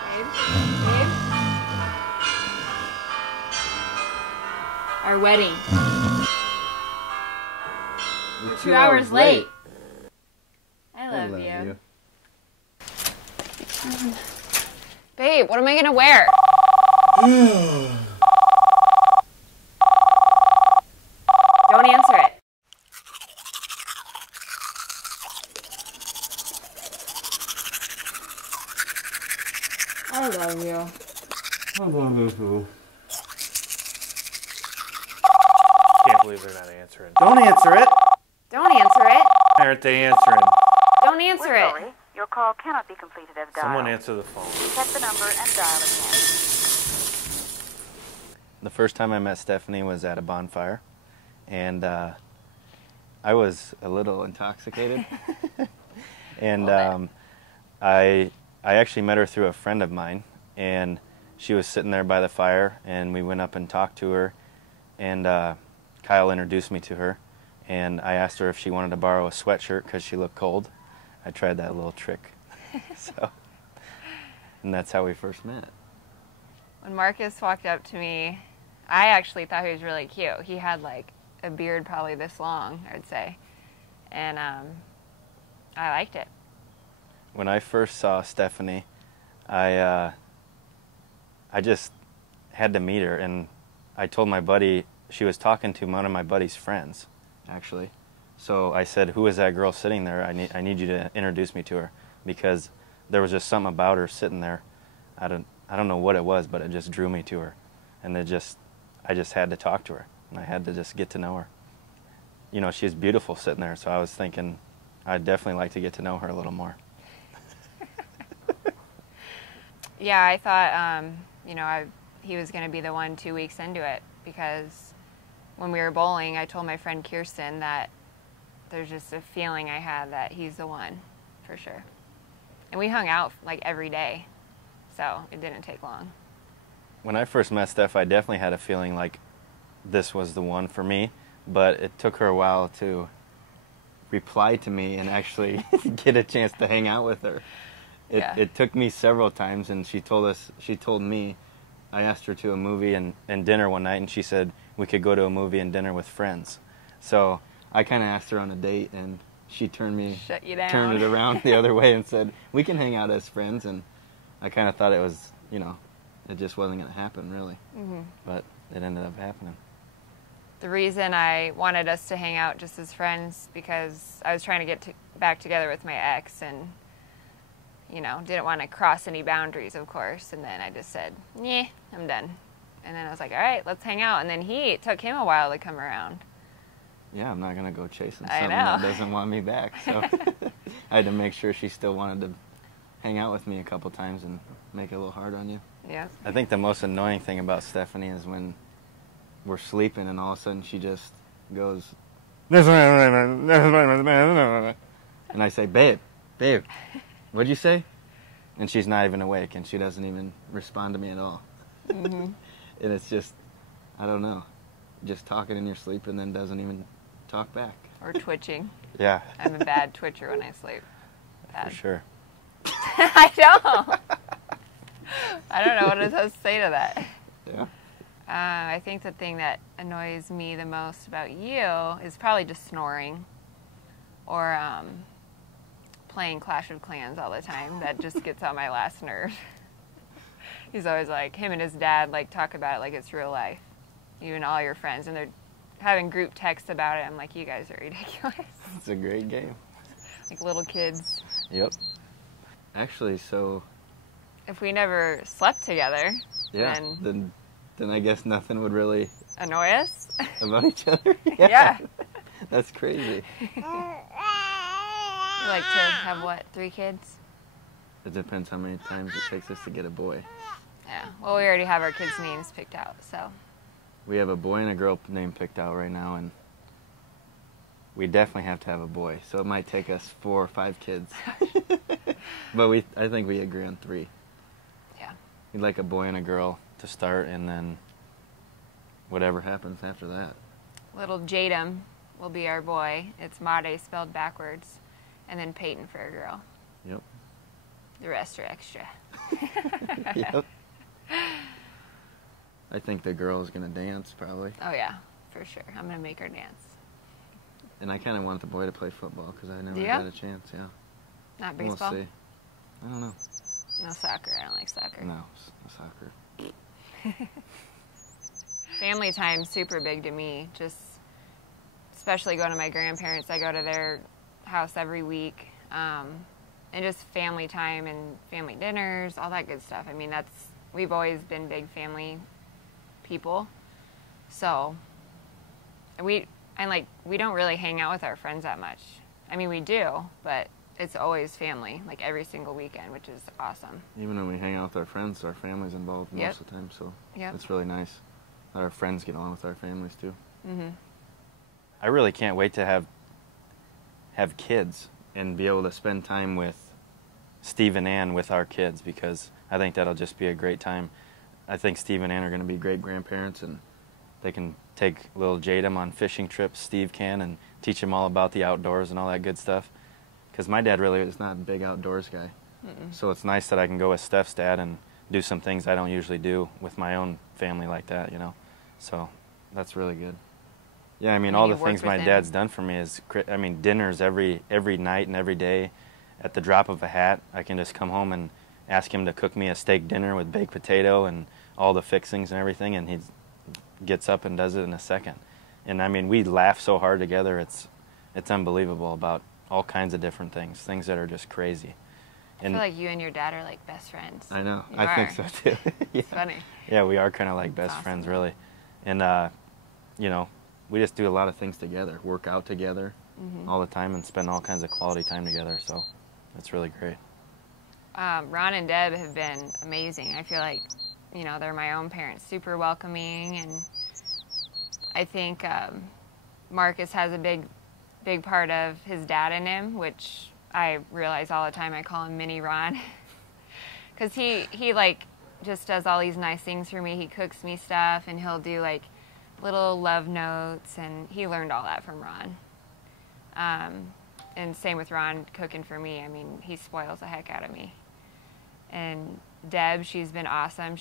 Babe? Babe? Our wedding. We're 2 hours late. I love you. Babe, what am I gonna wear? Don't answer it. I love you. I love you too. Can't believe they're not answering. Don't answer it. Don't answer it. Why aren't they answering? Don't answer it. Sorry, your call cannot be completed as dialed. Someone answer the phone. Check the number and dial again. The first time I met Stephanie was at a bonfire, and I was a little intoxicated. And I actually met her through a friend of mine, and she was sitting there by the fire, and we went up and talked to her, and Kyle introduced me to her, and I asked her if she wanted to borrow a sweatshirt because she looked cold. I tried that little trick. And that's how we first met. When Marcus walked up to me, I actually thought he was really cute. He had like a beard probably this long, I'd say. And I liked it. When I first saw Stephanie, I just had to meet her, and I told my buddy, she was talking to one of my buddy's friends, actually. So I said, "Who is that girl sitting there? I need you to introduce me to her," because there was just something about her sitting there. I don't know what it was, but it just drew me to her, and I just had to talk to her, and I had to just get to know her. You know, she's beautiful sitting there, so I was thinking I'd definitely like to get to know her a little more. Yeah, I thought, he was going to be the one 2 weeks into it, because when we were bowling, I told my friend Kirsten that there's just a feeling I had that he's the one, for sure. And we hung out like every day, so it didn't take long. When I first met Steph, I definitely had a feeling like this was the one for me, but it took her a while to reply to me and actually get a chance to hang out with her. It took me several times, and she told me, I asked her to a movie and dinner one night, and she said we could go to a movie and dinner with friends. So I kind of asked her on a date, and she turned it around the other way and said, we can hang out as friends, and I kind of thought it was, it just wasn't going to happen, really. Mm-hmm. But it ended up happening. The reason I wanted us to hang out just as friends, because I was trying to get back together with my ex, and didn't want to cross any boundaries, of course. And then I just said, yeah, I'm done. And then I was like, all right, let's hang out. And then it took him a while to come around. Yeah, I'm not going to go chasing someone that doesn't want me back. So I had to make sure she still wanted to hang out with me a couple times and make it a little hard on you. Yeah. I think the most annoying thing about Stephanie is when we're sleeping and all of a sudden she just goes, and I say, babe, what'd you say? And she's not even awake, and she doesn't even respond to me at all. Mm-hmm. And it's just, I don't know, just talking in your sleep and then doesn't even talk back. Or twitching. Yeah. I'm a bad twitcher when I sleep. Bad. For sure. I know. I don't know what I'm supposed to say to that. Yeah. I think the thing that annoys me the most about you is probably just snoring, or playing Clash of Clans all the time. That just gets on my last nerve. He's always like, him and his dad talk about it like it's real life. You and all your friends, and they're having group texts about it. I'm like, you guys are ridiculous. It's a great game. Like little kids. Yep. Actually, so... if we never slept together, yeah, then I guess nothing would really... annoy us? About each other? Yeah. That's crazy. You like to have, what, 3 kids? It depends how many times it takes us to get a boy. Yeah. Well, we already have our kids' names picked out, so... we have a boy and a girl name picked out right now, and we definitely have to have a boy. So it might take us 4 or 5 kids. But I think we agree on 3. Yeah. We'd like a boy and a girl to start, and then whatever happens after that. Little Jadam will be our boy. It's Madej spelled backwards, and then Peyton for a girl. Yep. The rest are extra. Yep. I think the girl's going to dance, probably. Oh, yeah, for sure. I'm going to make her dance. And I kind of want the boy to play football because I never Do you? got a chance, yeah. Not baseball? We'll see. I don't know. No soccer. I don't like soccer. No soccer. Family time's super big to me. Just, especially going to my grandparents. I go to their house every week. And just family time and family dinners, all that good stuff. I mean, we've always been big family people. So, we don't really hang out with our friends that much. I mean, we do, but it's always family, like every single weekend, which is awesome. Even when we hang out with our friends, our family's involved most of the time, so it's really nice that our friends get along with our families too. Mm-hmm. I really can't wait to have kids and be able to spend time with Steve and Ann with our kids, because I think that'll just be a great time. I think Steve and Ann are going to be great grandparents, and they can take little Jadam on fishing trips, Steve can, and teach him all about the outdoors and all that good stuff. Because my dad really is not a big outdoors guy. Mm-mm. So it's nice that I can go with Steph's dad and do some things I don't usually do with my own family like that, you know. So that's really good. Yeah, I mean, all the things my dad's done for me is, I mean, dinners every night and every day. At the drop of a hat, I can just come home and ask him to cook me a steak dinner with baked potato and all the fixings and everything, and he gets up and does it in a second. And I mean, we laugh so hard together, it's unbelievable about all kinds of different things that are just crazy. And I feel like you and your dad are like best friends. I know. You I are. think so too. Yeah. It's funny. Yeah, we are kind of like best awesome. friends, really. And, you know, we just do a lot of things together, work out together all the time and spend all kinds of quality time together. So it's really great. Ron and Deb have been amazing. I feel like, you know, they're my own parents, super welcoming. And I think Marcus has a big part of his dad in him, which I realize all the time. I call him Mini Ron. Because he like just does all these nice things for me. He cooks me stuff, and he'll do like little love notes, and he learned all that from Ron. And same with Ron cooking for me. I mean, he spoils the heck out of me. And Deb, she's been awesome.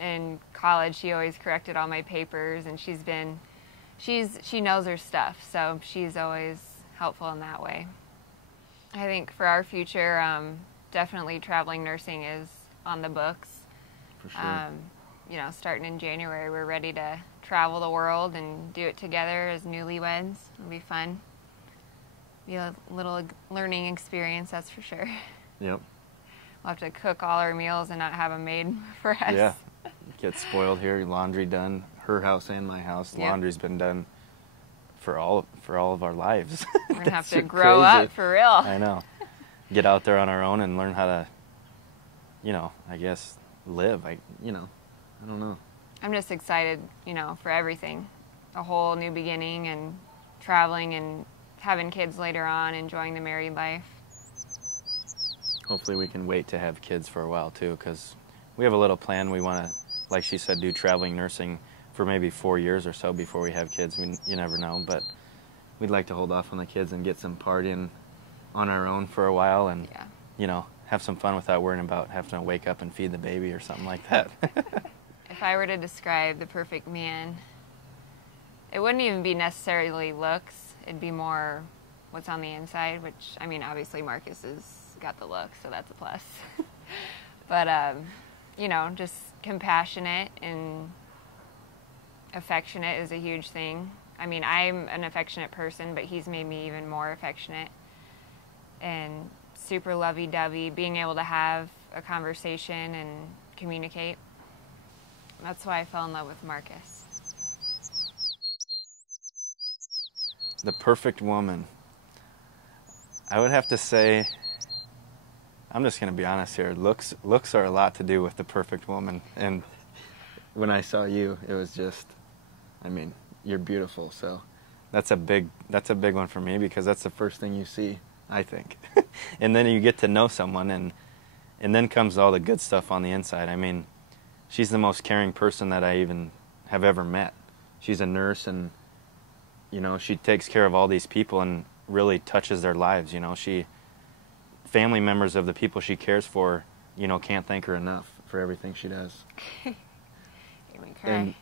In college, she always corrected all my papers, and she knows her stuff, so she's always helpful in that way. I think for our future, definitely traveling nursing is on the books. For sure. You know, starting in January, we're ready to travel the world and do it together as newlyweds. It'll be fun. Be a little learning experience, that's for sure. Yep. We'll have to cook all our meals and not have them made for us. Yeah. Get spoiled here, laundry done, her house and my house. Yep. Laundry's been done for all of our lives. We're going to have to grow up for real. I know. Get out there on our own and learn how to, you know, I guess, live. I don't know. I'm just excited, you know, for everything. A whole new beginning, and traveling and having kids later on, enjoying the married life. Hopefully we can wait to have kids for a while too, because we have a little plan. We want to, like she said, do traveling nursing for maybe 4 years or so before we have kids. You never know, but we'd like to hold off on the kids and get some partying on our own for a while, and you know, have some fun without worrying about having to wake up and feed the baby or something like that. If I were to describe the perfect man, it wouldn't even be necessarily looks. It'd be more what's on the inside, which, I mean, obviously Marcus has got the look, so that's a plus. But, you know, just compassionate and affectionate is a huge thing. I mean, I'm an affectionate person, but he's made me even more affectionate. And super lovey-dovey, being able to have a conversation and communicate. That's why I fell in love with Marcus. The perfect woman. I would have to say, I'm just going to be honest here, looks are a lot to do with the perfect woman. And when I saw you, it was just, I mean, you're beautiful. So that's a big one for me, because that's the first thing you see, I think. And then you get to know someone, and then comes all the good stuff on the inside. I mean, she's the most caring person that I even have ever met. She's a nurse, and, you know, she takes care of all these people and really touches their lives. You know, family members of the people she cares for, can't thank her enough for everything she does. You make me cry.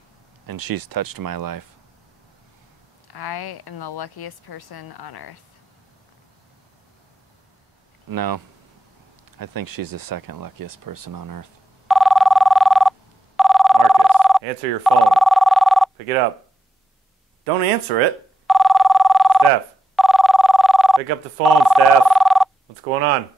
And she's touched my life. I am the luckiest person on earth. No, I think she's the second luckiest person on earth. Marcus, answer your phone. Pick it up. Don't answer it. Steph. Pick up the phone, Steph. What's going on?